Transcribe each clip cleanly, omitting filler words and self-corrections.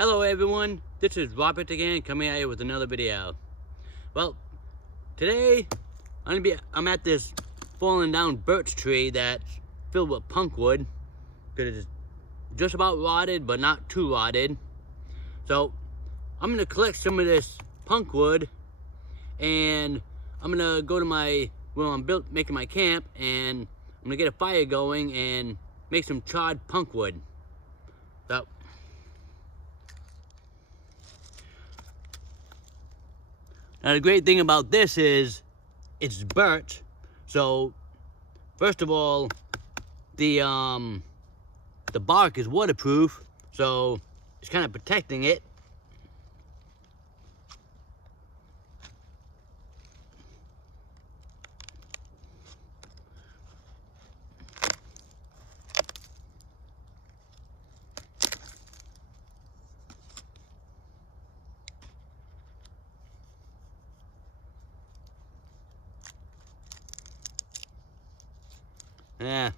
Hello everyone, this is Robert again coming at you with another video. Well, today I'm at this fallen down birch tree that's filled with punk wood because it's just about rotted but not too rotted. So I'm gonna collect some of this punk wood and I'm gonna go to where I'm making my camp, and I'm gonna get a fire going and make some charred punk wood. So now the great thing about this is it's birch, so first of all the bark is waterproof, so it's kind of protecting it. Yeah,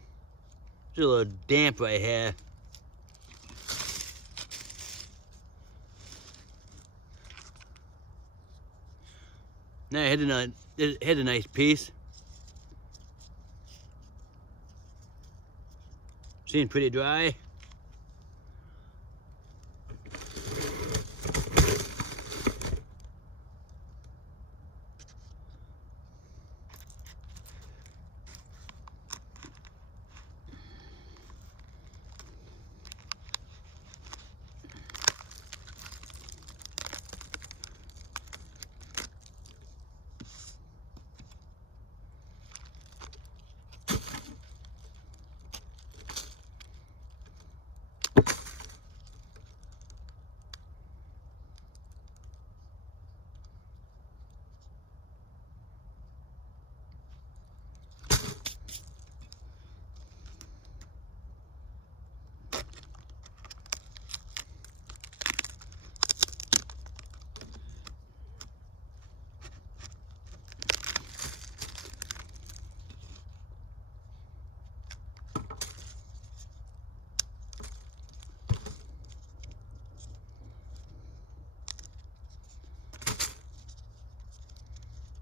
it's a little damp right here. Now I hit a nice piece. Seems pretty dry.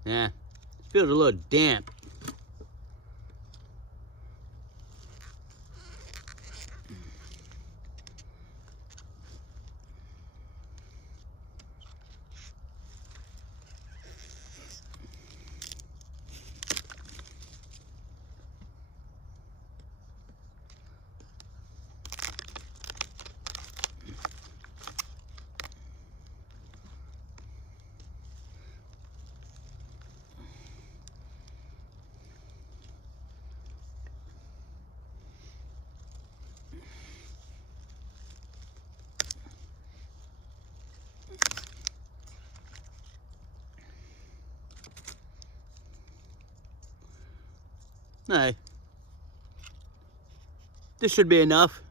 Yeah, it feels a little damp. No, this should be enough.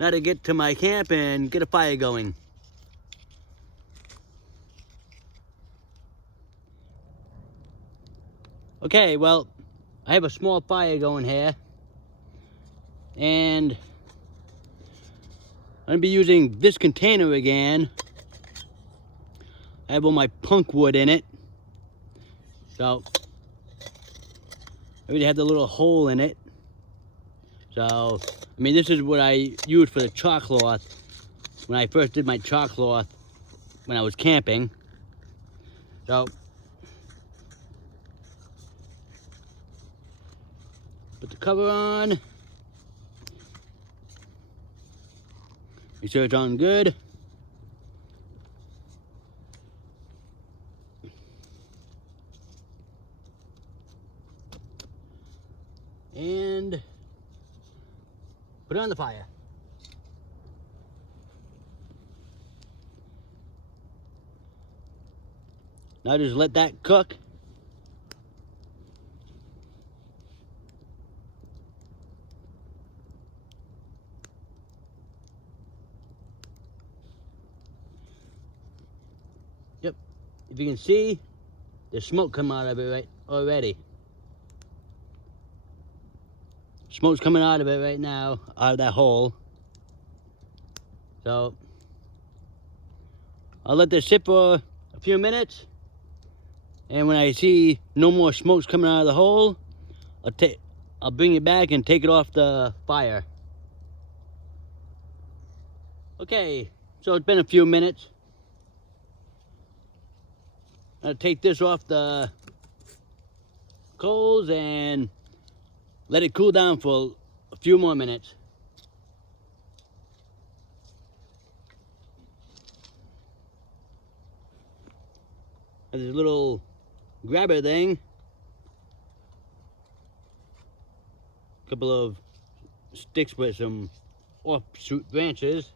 Now to get to my camp and get a fire going. Okay, well, I have a small fire going here, and I'm gonna be using this container again. I have all my punk wood in it, so I already have the little hole in it. So, I mean, this is what I used for the chalk cloth when I first did my chalk cloth when I was camping. So, put the cover on. Make sure it's on good. And put it on the fire. Now just let that cook. Yep, if you can see, there's smoke coming out of it right already. Smoke's coming out of it right now, out of that hole. So I'll let this sit for a few minutes, and when I see no more smokes coming out of the hole, I'll bring it back and take it off the fire. Okay, so it's been a few minutes. I'll take this off the coals and let it cool down for a few more minutes. There's a little grabber thing. A couple of sticks with some offshoot branches.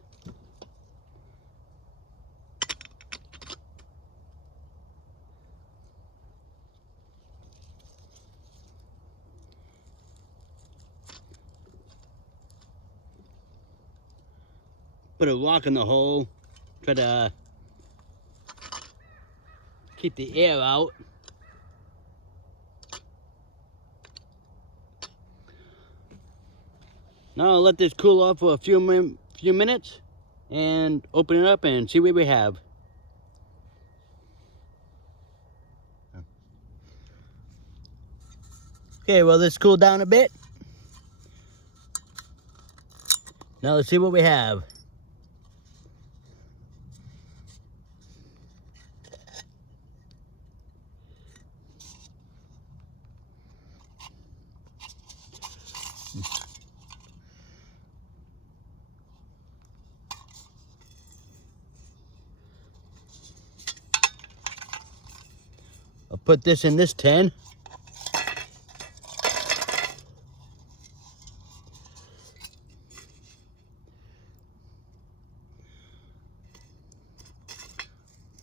Put a rock in the hole. Try to keep the air out. Now I'll let this cool off for a few minutes and open it up and see what we have. Okay, well, this cooled down a bit. Now let's see what we have. I'll put this in this tin.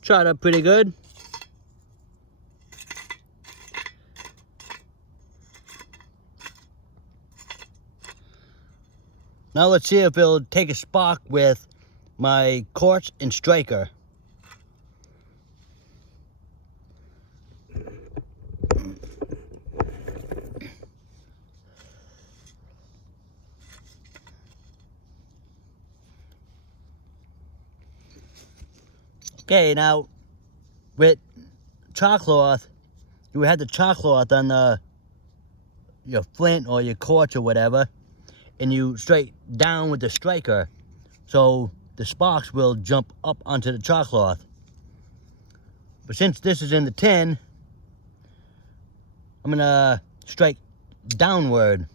Charred up pretty good. Now let's see if it'll take a spark with my quartz and striker. Okay, now with chalk cloth, you have the chalk cloth on your flint or your quartz or whatever, and you straight down with the striker, so the sparks will jump up onto the chalk cloth. But since this is in the tin, I'm gonna strike downward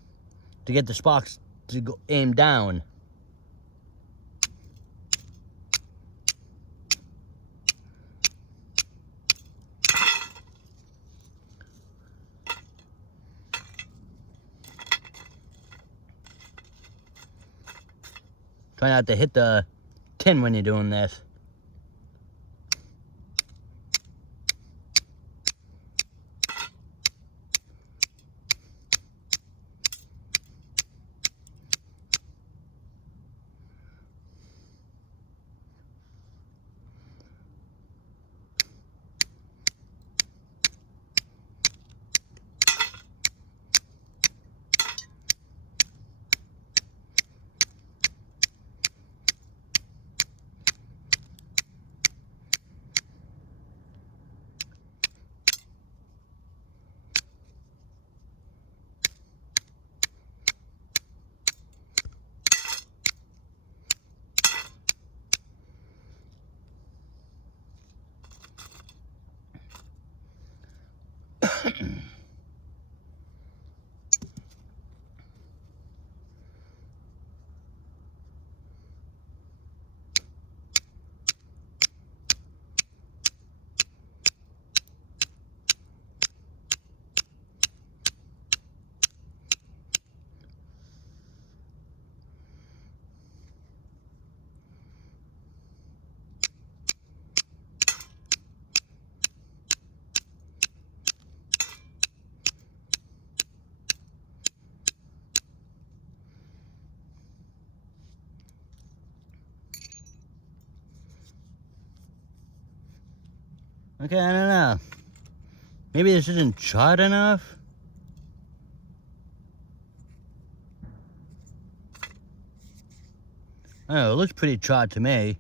to get the sparks to go aim down. Try not to hit the tin when you're doing this. Okay, I don't know. Maybe this isn't charred enough? I don't know, it looks pretty charred to me.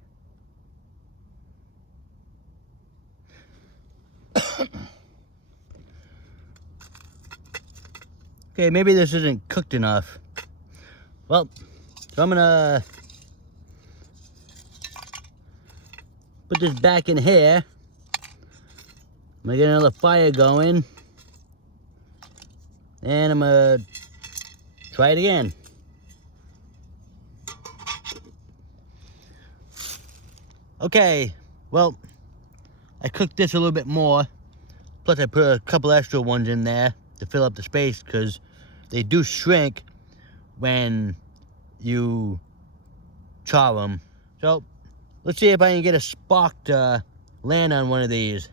Okay, maybe this isn't cooked enough. Well, so I'm gonna put this back in here. I'm gonna get another fire going. And I'm gonna try it again. Okay, well, I cooked this a little bit more. Plus I put a couple extra ones in there to fill up the space because they do shrink when you char them. So let's see if I can get a spark to land on one of these.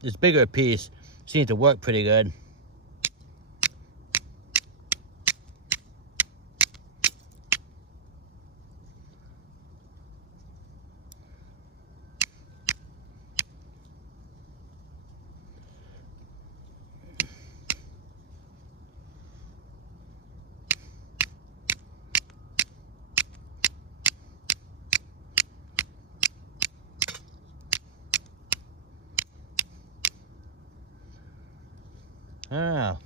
This bigger piece seems to work pretty good. Ah.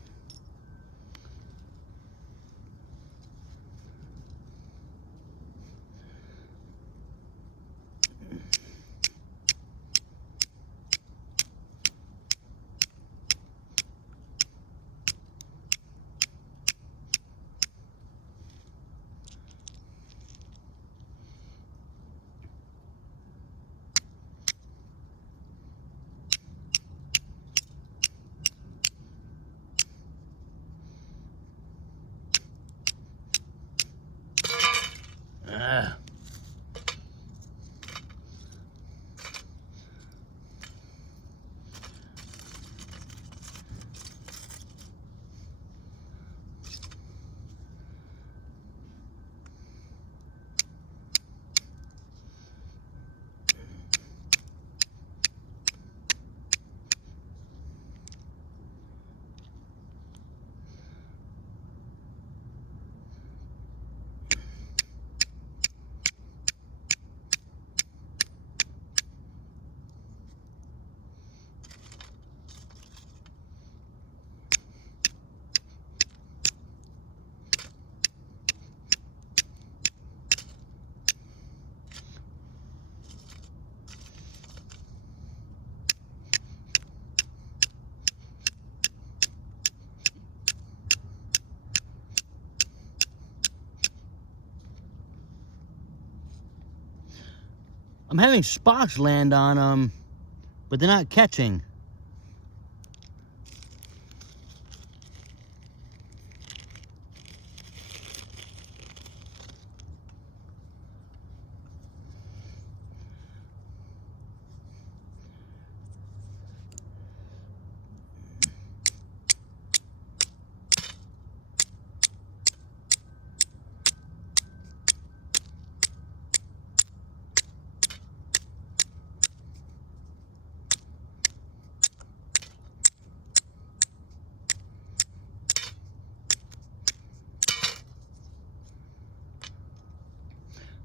Ah. I'm having sparks land on them, but they're not catching.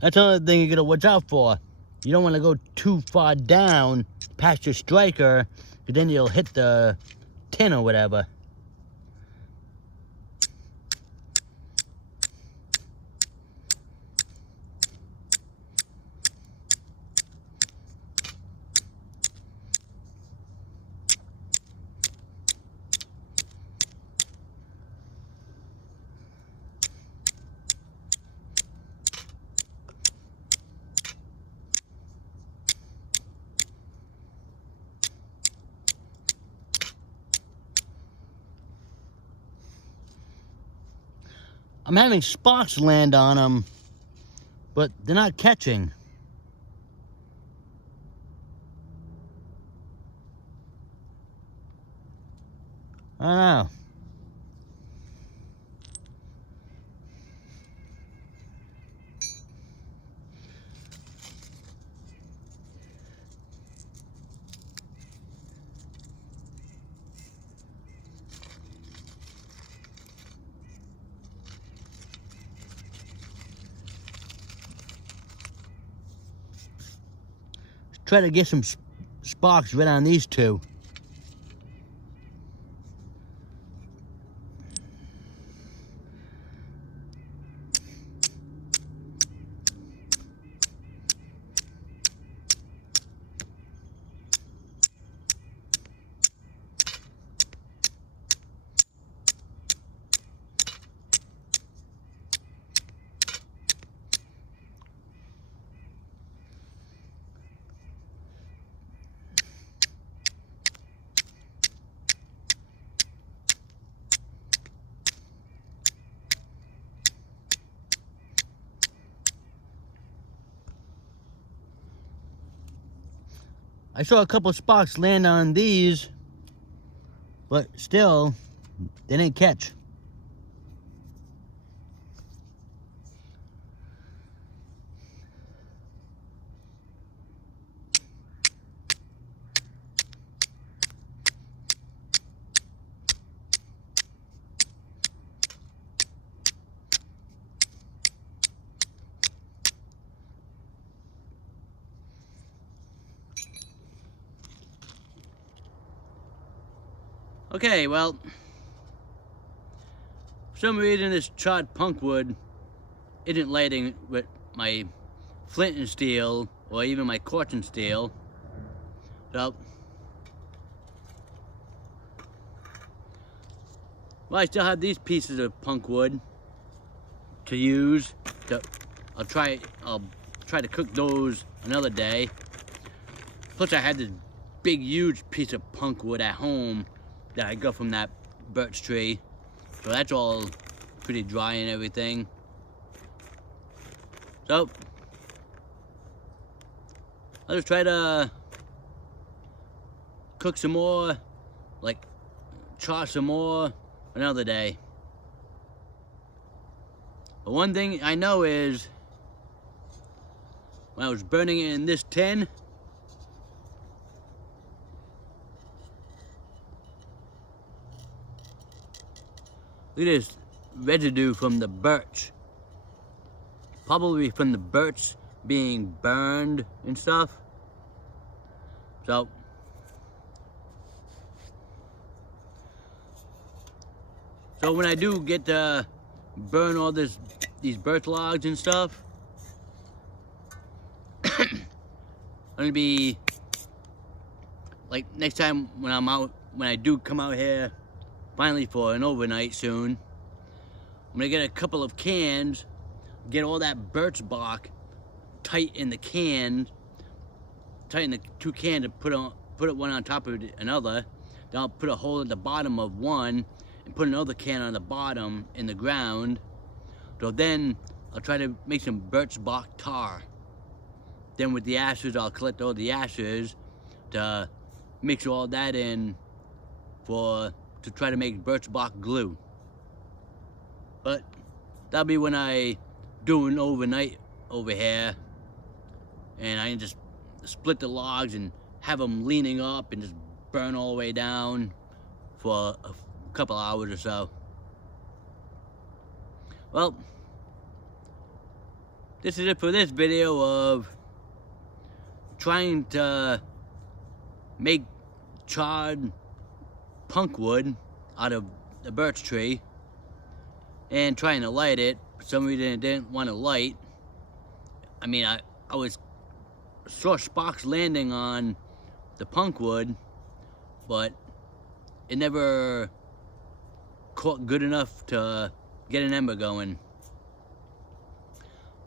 That's another thing you gotta watch out for. You don't want to go too far down past your striker, because then you'll hit the tin or whatever. I'm having sparks land on them, but they're not catching. I don't know. try to get some sparks right on these two. I saw a couple sparks land on these, but still, they didn't catch. Okay, well, for some reason this charred punk wood isn't lighting with my flint and steel or even my quartz and steel. So, well, I still have these pieces of punk wood to use. I'll try to cook those another day. Plus I had this big huge piece of punk wood at home that I got from that birch tree. So that's all pretty dry and everything. So I'll just try to cook some more, like char some more another day. But one thing I know is when I was burning it in this tin, look at this residue from the birch. Probably from the birch being burned and stuff. So when I do get to burn all these birch logs and stuff, I'm gonna be like next time when I do come out here finally for an overnight soon, I'm gonna get a couple of cans, get all that birch bark tight in the can, tighten the two cans and put it one on top of another. Then I'll put a hole at the bottom of one and put another can on the bottom in the ground. So then I'll try to make some birch bark tar. Then with the ashes, I'll collect all the ashes to mix all that in to try to make birch bark glue. But that'll be when I do an overnight over here, and I can just split the logs and have them leaning up and just burn all the way down for a couple hours or so. Well, this is it for this video of trying to make charred punk wood out of the birch tree and trying to light it. For some reason it didn't want to light. I mean, I saw sparks landing on the punk wood, but it never caught good enough to get an ember going.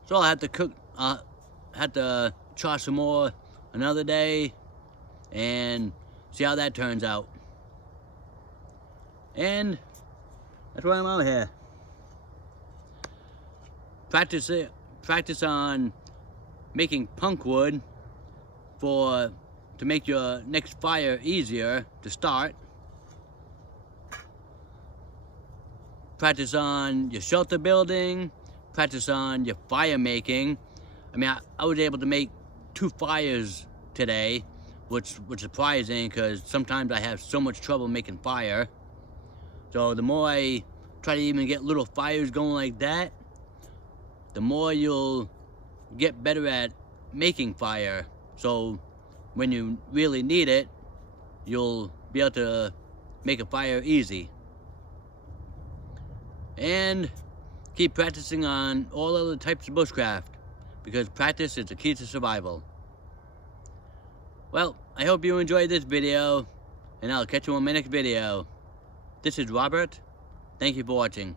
So I'll have to cook, have to char some more another day and see how that turns out. And that's why I'm out here. Practice on making punk wood to make your next fire easier to start. Practice on your shelter building. Practice on your fire making. I mean, I was able to make 2 fires today, which was surprising because sometimes I have so much trouble making fire. So the more I try to even get little fires going like that, the more you'll get better at making fire. So when you really need it, you'll be able to make a fire easy. And keep practicing on all other types of bushcraft, because practice is the key to survival. Well, I hope you enjoyed this video, and I'll catch you on my next video. This is Robert. Thank you for watching.